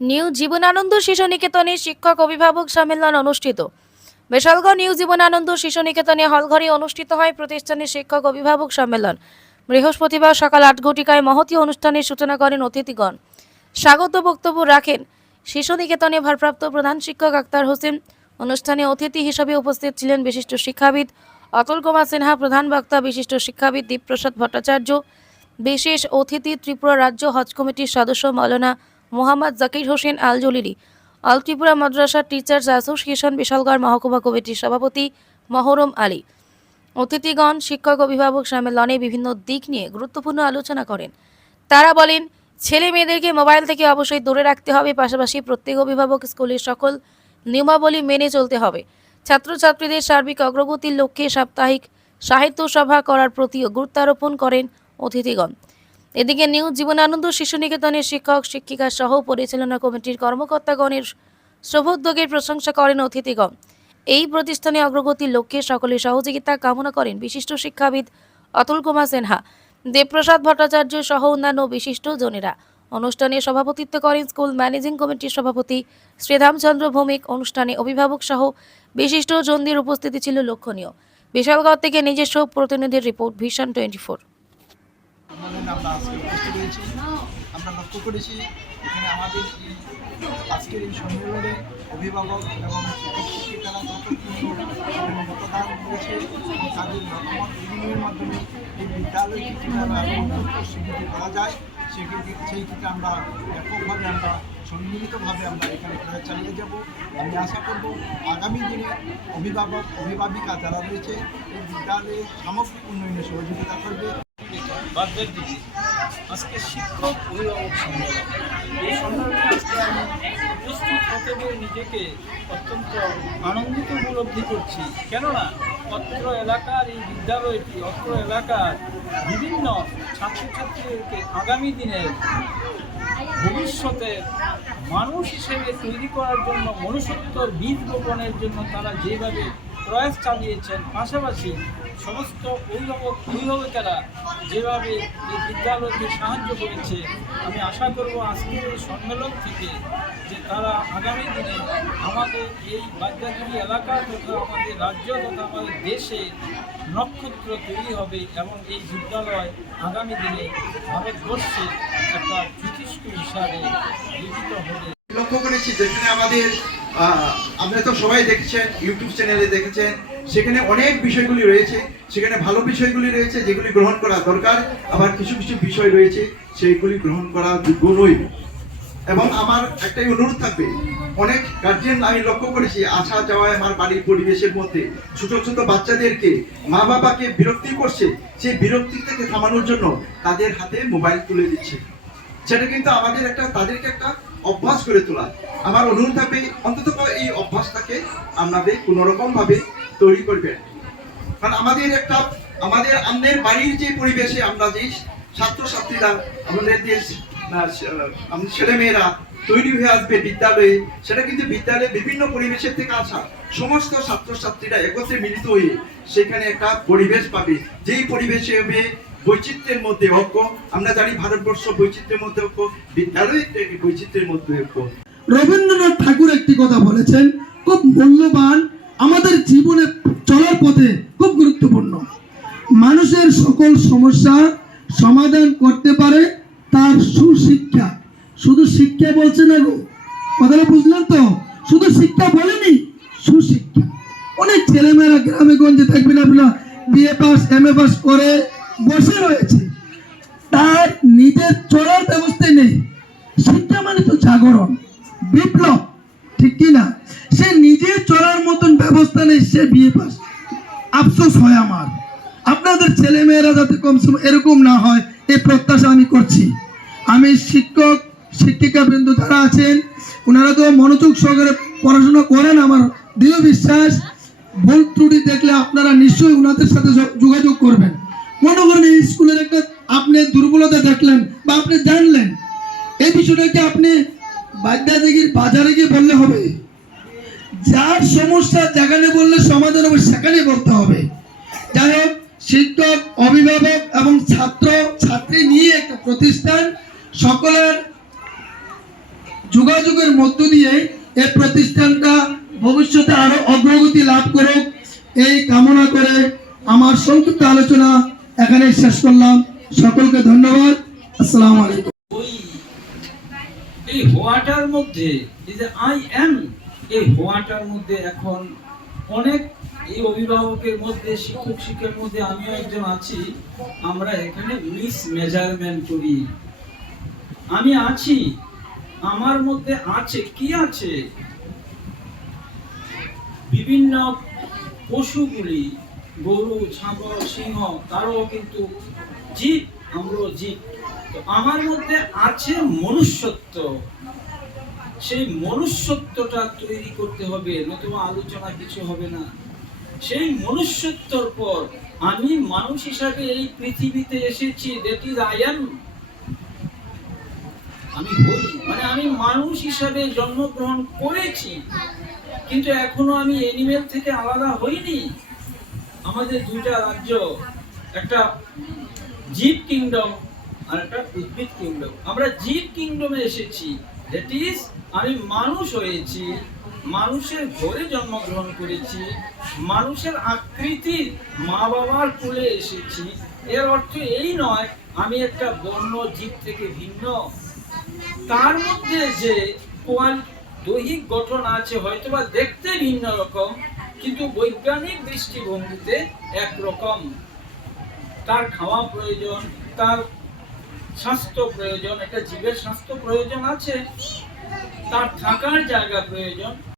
New Jibanananda শিশু নিকেতনে শিক্ষক অভিভাবক সম্মেলন অনুষ্ঠিত। বিশালগড় নিউ জীবনানন্দ শিশু নিকেতনে হলঘরে অনুষ্ঠিত হয় প্রতিষ্ঠানের শিক্ষক অভিভাবক সম্মেলন। বৃহস্পতিবার সকাল ৮ ঘটিকায় মহতী অনুষ্ঠানের সূচনা করেন অতিথিগণ। স্বাগত বক্তব্য রাখেন শিশু নিকেতনে ভারপ্রাপ্ত প্রধান শিক্ষক আক্তার হোসেন। অনুষ্ঠানে অতিথি হিসেবে উপস্থিত ছিলেন বিশিষ্ট শিক্ষাবিদ অতুল কুমার সিনহা, প্রধান বক্তা বিশিষ্ট শিক্ষাবিদ দীপপ্রসাদ ভট্টাচার্য, বিশেষ অতিথি ত্রিপুরা রাজ্য হজ কমিটির সদস্য মাওলানা মোহাম্মদ জাকির হোসেন আল জলিলি, অল ত্রিপুরা মাদ্রাসা টিচার্স অ্যাসোসিয়েশন বিশালগড় মহকুমা কমিটির সভাপতি মহরম আলী। অতিথিগণ শিক্ষক অভিভাবক সম্মেলনে বিভিন্ন দিক নিয়ে গুরুত্বপূর্ণ আলোচনা করেন। তারা বলেন, ছেলে মেয়েদেরকে মোবাইল থেকে অবশ্যই দূরে রাখতে হবে, পাশাপাশি প্রত্যেক অভিভাবক স্কুলের সকল নিয়মাবলী মেনে চলতে হবে। ছাত্রছাত্রীদের সার্বিক অগ্রগতির লক্ষ্যে সাপ্তাহিক সাহিত্য সভা করার প্রতিও গুরুত্ব আরোপণ করেন অতিথিগণ। এদিকে নিউ জীবনানন্দ শিশু নিকেতনের শিক্ষক শিক্ষিকা সহ পরিচালনা কমিটির কর্মকর্তাগণের শুভোদ্যোগের প্রশংসা করেন অতিথিগণ। এই প্রতিষ্ঠানে অগ্রগতির লক্ষ্যে সকলের সহযোগিতা কামনা করেন বিশিষ্ট শিক্ষাবিদ অতুল কুমার সিনহা, দেবপ্রসাদ ভট্টাচার্য সহ অন্যান্য বিশিষ্ট জনেরা। অনুষ্ঠানে সভাপতিত্ব করেন স্কুল ম্যানেজিং কমিটির সভাপতি শ্রীরামচন্দ্র ভৌমিক। অনুষ্ঠানে অভিভাবক সহ বিশিষ্ট জনদের উপস্থিতি ছিল লক্ষণীয়। বিশালগড় থেকে নিজস্ব প্রতিনিধির রিপোর্ট, ভিশন 24। আমরা আজকে উপস্থিত হয়েছি। আমরা লক্ষ্য করেছি এখানে আমাদের এই আজকের এই সম্মেলনে অভিভাবক এবং শিক্ষক শিক্ষিকারা যতক্ষণ মতদান করেছে এবং তাদের মতামত বিনিময়ের মাধ্যমে এই বিদ্যালয়কে কীভাবে আরও উন্নত স্বীকৃতি করা যায় সেই ক্ষেত্রে আমরা ব্যাপকভাবে আমরা সম্মিলিতভাবে আমরা এখানে প্রয়াস চালিয়ে যাব। আমি আশা করব আগামী দিনে অভিভাবক অভিভাবিকা যারা রয়েছে এই বিদ্যালয়ের সামগ্রিক উন্নয়নে সহযোগিতা করবে। বার্থডের দিকে আজকে শিক্ষক অভিভাবক সম্মেলন, এই সম্মেলনে আজকে আমি উপস্থিত হতে পেরে নিজেকে অত্যন্ত আনন্দিত উপলব্ধি করছি। কেননা অত্র এলাকার এই বিদ্যালয়টি অত্র এলাকার বিভিন্ন ছাত্রছাত্রীদেরকে আগামী দিনের ভবিষ্যতের মানুষ হিসেবে তৈরি করার জন্য মনুষ্যত্বর বীজ বপনের জন্য তারা যেভাবে প্রয়াস চালিয়েছেন, পাশাপাশি সমস্ত অভিভাবকেরা যেভাবে এই বিদ্যালয়কে সাহায্য করেছে, আমি আশা করব আজকের এই সম্মেলন থেকে যে তারা আগামী দিনে আমাদের এই বাদ্যাগিরি এলাকা তথা আমাদের রাজ্য তথা আমাদের দেশে নক্ষত্র তৈরি হবে এবং এই বিদ্যালয় আগামী দিনে ভারতবর্ষে একটা যথেষ্ট হিসাবে লিখিত হবে। লক্ষ্য করেছি যেখানে আমাদের আপনারা তো সবাই দেখেছেন, ইউটিউব চ্যানেলে দেখেছেন, সেখানে অনেক বিষয়গুলি রয়েছে, সেখানে ভালো বিষয়গুলি রয়েছে যেগুলি গ্রহণ করা দরকার, আবার কিছু কিছু বিষয় রয়েছে সেইগুলি গ্রহণ করা যোগ্য নয়। এবং আমার একটাই অনুরোধ থাকবে, অনেক গার্জিয়ান আমি লক্ষ্য করেছি আসা যাওয়ায় আমার বাড়ির পরিবেশের মধ্যে ছোট ছোট বাচ্চাদেরকে মা বাবাকে বিরক্তি করছে, সেই বিরক্তি থেকে থামানোর জন্য তাদের হাতে মোবাইল তুলে দিচ্ছে। সেটা কিন্তু আমাদের তাদেরকে একটা অভ্যাস করে তোলা। আমার অনুরোধ থাকবে অন্তত এই অভ্যাসটাকে আমাদের কোনোরকম ভাবে তৈরি করবেন। কারণ আমাদের আমাদের বাড়ির যে পরিবেশে আমরা যে ছাত্রছাত্রীরা আমাদের আমাদের ছেলেমেয়েরা তৈরি হয়ে আসবে বিদ্যালয়ে, সেটা কিন্তু বিদ্যালয়ে বিভিন্ন পরিবেশের থেকে আসা সমস্ত ছাত্রছাত্রীরা একত্রে মিলিত হয়ে সেখানে একটা পরিবেশ পাবে, যেই পরিবেশে হবে বৈচিত্র্যের মধ্যে ঐক্য। আমরা জানি ভারতবর্ষ বৈচিত্র্যের মধ্যে ঐক্য, বিদ্যালয় বৈচিত্র্যের মধ্যে ঐক্য। রবীন্দ্রনাথ ঠাকুর একটি কথা বলেছেন, খুব মূল্যবান, আমাদের জীবনে চলার পথে খুব গুরুত্বপূর্ণ। মানুষের সকল সমস্যা সমাধান করতে পারে তার সুশিক্ষা। শুধু শিক্ষা বলছে না গো, কথাটা বুঝলেন তো? শুধু শিক্ষা বলেনি, সুশিক্ষা। অনেক ছেলেমেয়েরা গ্রামে গঞ্জে থাকবেন আপনারা বিএ পাস এমএ পাস করে বসে রয়েছে, তার নিজের চলার ব্যবস্থা নেই। শিক্ষা মানে তো জাগরণ, বিপ্লব, ঠিক কিনা? সে নিজে চলার মতন ব্যবস্থা নেই, সে বিএ পাস। আফসোস হয় আমার, আপনাদের ছেলে মেয়েরা যাতে কমসে কম এরকম না হয় এই প্রত্যাশা আমি করছি। আমি শিক্ষক শিক্ষিকা বৃন্দ যারা আছেন ওনারা তো মনোযোগ সহকারে পড়াশোনা করেন, আমার দৃঢ় বিশ্বাস ভুল ত্রুটি দেখলে আপনারা নিশ্চয়ই ওনাদের সাথে যোগাযোগ করবেন। মনে করেন এই স্কুলের একটা আপনি দুর্বলতা দেখলেন বা আপনি জানলেন, এই বিষয়টাকে আপনি বাদ্যাদিগির বাজারে গিয়ে বললে হবে? যার সমস্যা যেখানে বললে সমাধান হবে সেখানে বলতে হবে। যাই হোক, শিক্ষক অভিভাবক এবং ছাত্র ছাত্রী নিয়ে একটা প্রতিষ্ঠান, সকলের যোগাযোগের মধ্য দিয়ে এই প্রতিষ্ঠানটা ভবিষ্যতে আরো অগ্রগতি লাভ করুক, এই কামনা করে আমার সংক্ষিপ্ত আলোচনা এখানে শেষ করলাম। সকলকে ধন্যবাদ। আসসালামু আলাইকুম। ওই এই হওয়াটার মধ্যে এই যে আই এম, এই হওয়াটার মধ্যে এখন অনেক এই অভিভাবকের মধ্যে, শিক্ষক শিক্ষকের মধ্যে আমিও একজন আছি, আমরা এখানে মিস মেজারমেন্ট করি। আমি আছি, আমার মধ্যে আছে কি আছে, বিভিন্ন পশুগুলি, গরু, ছাগল, সিংহ, তারও কিন্তু জীব, আমরাও জীব। তো আমার মধ্যে আছে মনুষ্যত্ব, সেই মনুষ্যত্বটা তৈরি করতে হবে, নতুবা আলোচনা কিছু হবে না। সেই মনুষ্যত্বর পর আমি মানুষ হিসাবে এই পৃথিবীতে এসেছি, দ্যাট ইজ আই এম। আমি হই মানে আমি মানুষ হিসাবে জন্মগ্রহণ করেছি, কিন্তু এখনো আমি অ্যানিমেল থেকে আলাদা হইনি। আমাদের দুইটা রাজ্য, একটা জীব কিংডম আর একটা উদ্ভিদ কিংডম। আমরা জীব কিংডমে এসেছি, দ্যাট ইজ আমি মানুষ হয়েছি, মানুষের ঘরে জন্মগ্রহণ করেছি, মানুষের আকৃতির মা বাবার কোলে এসেছি। এর অর্থ এই নয় আমি একটা বন্য জীব থেকে ভিন্ন। তার মধ্যে যে দৈহিক গঠন আছে হয়তোবা দেখতে ভিন্ন রকম, কিন্তু বৈজ্ঞানিক দৃষ্টিভঙ্গিতে একরকম। তার খাওয়া প্রয়োজন, তার স্বাস্থ্য প্রয়োজন, একটা জীবের স্বাস্থ্য প্রয়োজন আছে, তার থাকার জায়গা প্রয়োজন।